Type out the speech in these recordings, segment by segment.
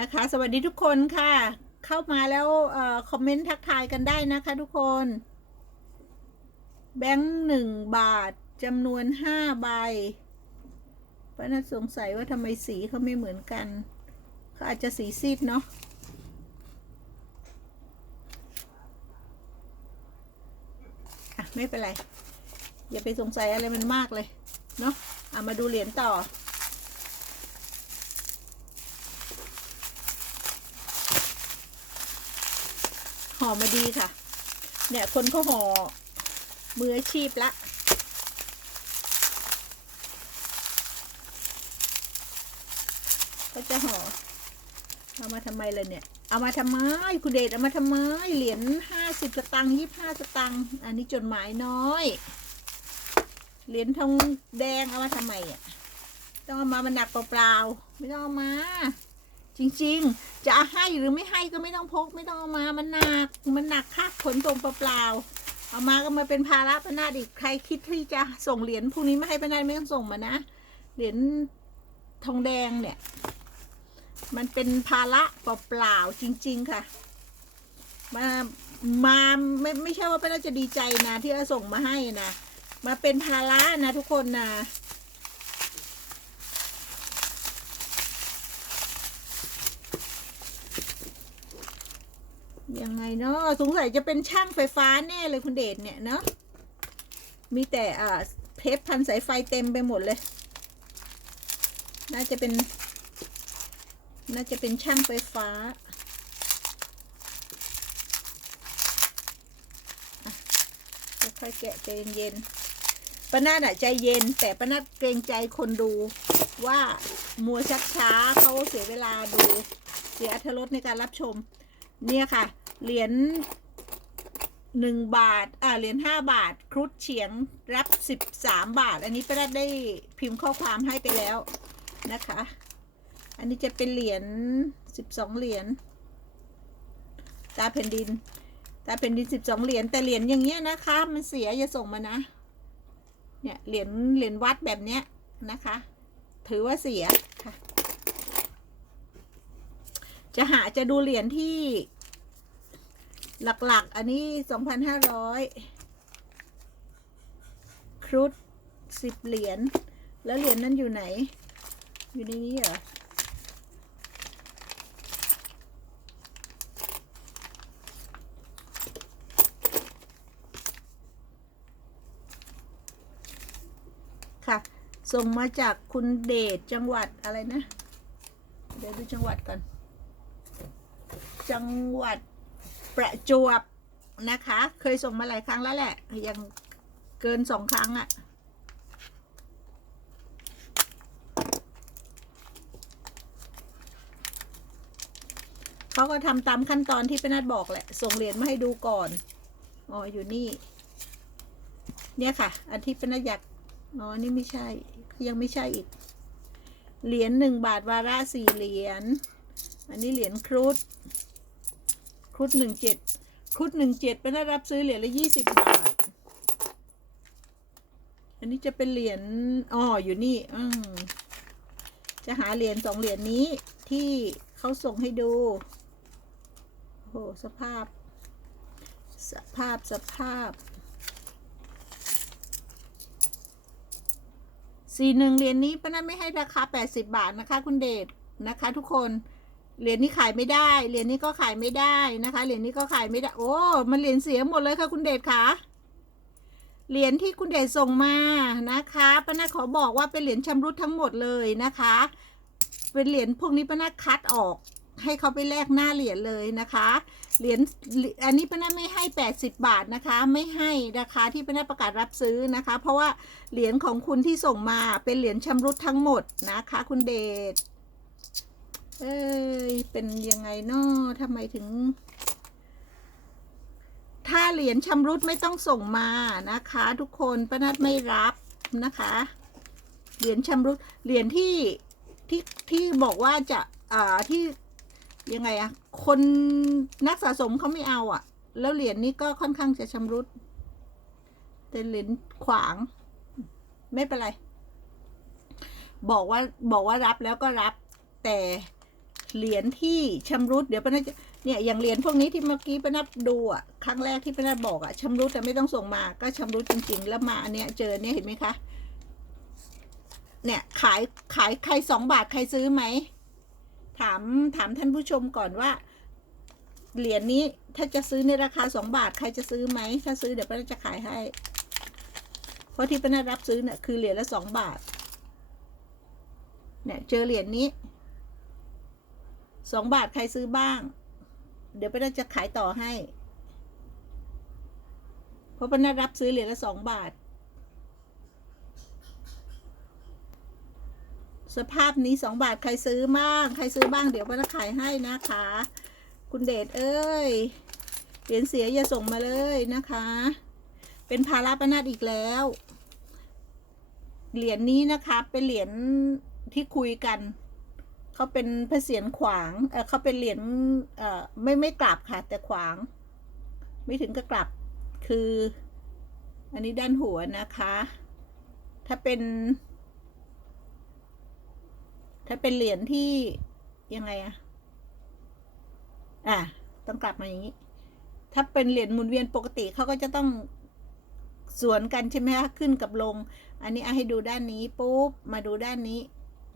นะคะ สวัสดีทุกคนค่ะ เข้ามาแล้วอคอมเมนต์ทักทายกันได้นะคะทุกคน แบงค์หนึ่งบาทจำนวนห้าใบป้านัทสงสัยว่าทำไมสีเขาไม่เหมือนกันเขาอาจจะสีซีดเนาะอะไม่เป็นไร อย่าไปสงสัยอะไรมันมากเลย เนาะอะมาดูเหรียญต่อ ห่อมาดีค่ะ เนี่ยคนเขาห่อมืออาชีพละก็จะห่อเอามาทำไมล่ะเนี่ย เอามาทำไมคุณเดชเอามาทำไมเหรียญห้าสิบสตังค์ยี่ห้าสตังค์อันนี้จดหมายน้อย เหรียญทองแดงเอามาทำไมอะ ต้องเอามามันหนักเปล่าๆไม่ต้องเอามา จริงๆ จะให้หรือไม่ให้ก็ไม่ต้องพก ไม่ต้องเอามามันหนักมันหนักค่าขนส่งเปล่าๆเอามาก็มาเป็นภาระปนาดอีกใครคิดที่จะส่งเหรียญพวกนี้ม่ให้ปนาดไม่ต้องส่งมานะเหรียญทองแดงเนี่ย มันเป็นภาระเปล่าๆจริง ๆ ค่ะ มามาไม่ไม่ใช่ว่าป้าน่าจะดีใจนะที่เอาส่งมาให้นะมาเป็นภาระนะทุกคนนะ ยังไงเนาะสงสัยจะเป็นช่างไฟฟ้าแน่เลยคุณเดชเนี่ยเนาะมีแต่อ่าเทปพันสายไฟเต็มไปหมดเลย น่าจะเป็น น่าจะเป็นช่างไฟฟ้าค่อยๆแกะใจเย็นๆป้านาดอะใจเย็น แต่ป้านาดเกรงใจคนดูว่ามัวชักช้าเขาเสียเวลาดู เสียอรรถรสในการรับชม เนี่ยค่ะ เหรียญหนึ่งบาท อ่า เหรียญห้าบาท ครุฑเฉียงรับสิบสามบาท อันนี้ป้านัดได้พิมพ์ข้อความให้ไปแล้วนะคะ อันนี้จะเป็นเหรียญสิบสองเหรียญ ตาแผ่นดิน ตาแผ่นดินสิบสองเหรียญ แต่เหรียญอย่างเงี้ยนะคะ มันเสียอย่าส่งมานะ เนี่ย เหรียญ เหรียญวัดแบบเนี้ยนะคะ ถือว่าเสียค่ะ จะหาจะดูเหรียญที่ หลักๆ อันนี้สองพันห้าร้อยครุฑสิบเหรียญ แล้วเหรียญนั้นอยู่ไหน อยู่ในนี้เหรอ ค่ะ ส่งมาจากคุณเดชจังหวัดอะไรนะ เดี๋ยวดูจังหวัดก่อน จังหวัด ประจวบนะคะ เคยส่งมาหลายครั้งแล้วแหละ ยังเกินสองครั้งอะ่ะเขาก็ทำตามขั้นตอนที่พี่นัทบอกแหละ ส่งเหรียญมาให้ดูก่อน อ๋อ อยู่นี่ เนี่ยค่ะ อันที่พี่นัทอยากอ๋อ นี่ไม่ใช่ ยังไม่ใช่อีก เหรียญหนึ่งบาทวาระสี่เหรียญ อันนี้เหรียญครุฑ ครุฑหนึ่งเจ็ดครุฑหนึ่งเจ็ดเป็นได้รับซื้อเหรียญละยี่สิบบาท อันนี้จะเป็นเหรียญอ๋ออยู่นี่ อืมจะหาเหรียญสองเหรียญนี้ที่เขาส่งให้ดูโอ้โหสภาพ สภาพสภาพสี่หนึ่งเหรียญนี้ป้านัทไม่ให้ราคาแปดสิบาทนะคะ คุณเดชนะคะ ทุกคน เหรียญนี้ขายไม่ได้ เหรียญนี้ก็ขายไม่ได้นะคะ เหรียญนี้ก็ขายไม่ได้ โอ้ มันเหรียญเสียหมดเลยค่ะคุณเดชค่ะ เหรียญที่คุณเดชส่งมานะคะป้านัทขอบอกว่าเป็นเหรียญชำรุดทั้งหมดเลยนะคะ เป็นเหรียญพวกนี้ป้านัทคัดออก ให้เขาไปแลกหน้าเหรียญเลยนะคะ เหรียญอันนี้ป้านัทไม่ให้ 80 บาทนะคะ ไม่ให้ราคาที่ป้านัทประกาศรับซื้อนะคะ เพราะว่าเหรียญของคุณที่ส่งมาเป็นเหรียญชำรุดทั้งหมดนะคะ คุณเดช เอ้ย เป็นยังไงนาะทำไมถึง ถ้าเหรียญชำรุดไม่ต้องส่งมานะคะ ทุกคนป้านัดไม่รับนะคะ เหรียญชำรุด เหรียญที่ที่ที่บอกว่าจะอ่าที่ยังไงอะคนนักสะสมเขาไม่เอาอะแล้วเหรียญนี้ก็ค่อนข้างจะชำรุดแต่เหรียญขวาง ไม่เป็นไร บอกว่าบอกว่ารับแล้วก็รับแต่ เหรียญที่ชำรุดเดี๋ยวป้านัทจะเนี่ยอย่างเหรียญพวกนี้ที่เมื่อกี้ป้านัทดูอะครั้งแรกที่ป้านัทบอกอะชำรุดแต่ไม่ต้องส่งมาก็ชำรุดจริง ๆ แล้วมาอันเนี้ยเจอเนี่ยเห็นไหมคะเนี่ยขายขายใครสองบาทใครซื้อไหมถามถามท่านผู้ชมก่อนว่าเหรียญนี้ถ้าจะซื้อในราคาสองบาทใครจะซื้อไหมถ้าซื้อเดี๋ยวป้านัทจะขายให้ เพราะที่ป้านัทรับซื้อเนี่ยคือเหรียญละสองบาทเนี่ยเจอเหรียญนี้ สองบาทใครซื้อบ้าง เดี๋ยวป้านัทจะขายต่อให้ เพราะป้านัทรับซื้อเหรียญละสองบาท สภาพนี้สองบาทใครซื้อบ้าง ใครซื้อบ้างเดี๋ยวป้านัทขายให้นะคะ คุณเดชเอ้ยเหรียญเสียอย่าส่งมาเลยนะคะ เป็นภาระป้านัทอีกแล้ว เหรียญนี้นะคะเป็นเหรียญที่คุยกัน เขาเป็นพระเศียรขวางเเขาเป็นเหรียญไม่ไม่กลับค่ะ แต่ขวาง ไม่ถึงกับกลับ คือ อันนี้ด้านหัวนะคะ ถ้าเป็น ถ้าเป็นเหรียญที่ยังไงอะอะ ต้องกลับมาอย่างนี้ ถ้าเป็นเหรียญหมุนเวียนปกติเขาก็จะต้องสวนกันใช่ไหมคะ ขึ้นกับลง อันนี้เอาให้ดูด้านนี้ปุ๊บ มาดูด้านนี้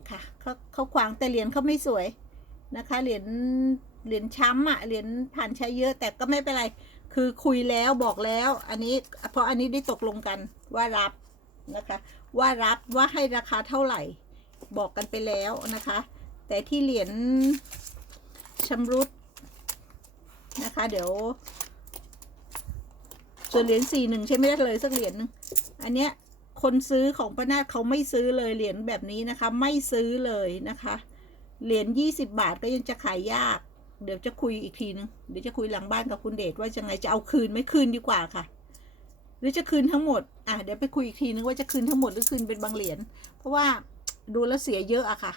ค่ะเขาเขาขวางแต่เหรียญเขาไม่สวยนะคะ เหรียญเหรียญช้ำอะเหรียญผ่านใช้เยอะแต่ก็ไม่เป็นไร คือคุยแล้วบอกแล้ว อันนี้เพราะอันนี้ได้ตกลงกันว่ารับนะคะ ว่ารับว่าให้ราคาเท่าไหร่ บอกกันไปแล้วนะคะ แต่ที่เหรียญชำรุดนะคะ เดี๋ยว ส่วนเหรียญสี่หนึ่งใช่ไหมได้เลยสักเหรียญหนึ่งอันเนี้ย คนซื้อของป้านาดเขาไม่ซื้อเลยเหรียญแบบนี้นะคะ ไม่ซื้อเลยนะคะ เหรียญยี่สิบาทก็ยังจะขายยาก เดี๋ยวจะคุยอีกทีนึงเดี๋ยวจะคุยหลังบ้านกับคุณเดชว่าจะไงจะเอาคืนไม่คืนดีกว่าค่ะ หรือจะคืนทั้งหมดอะเดี๋ยวไปคุยอีกทีนึงว่าจะคืนทั้งหมดหรือคืนเป็นบางเหรียญเพราะว่าดูแล้วเสียเยอะอะค่ะ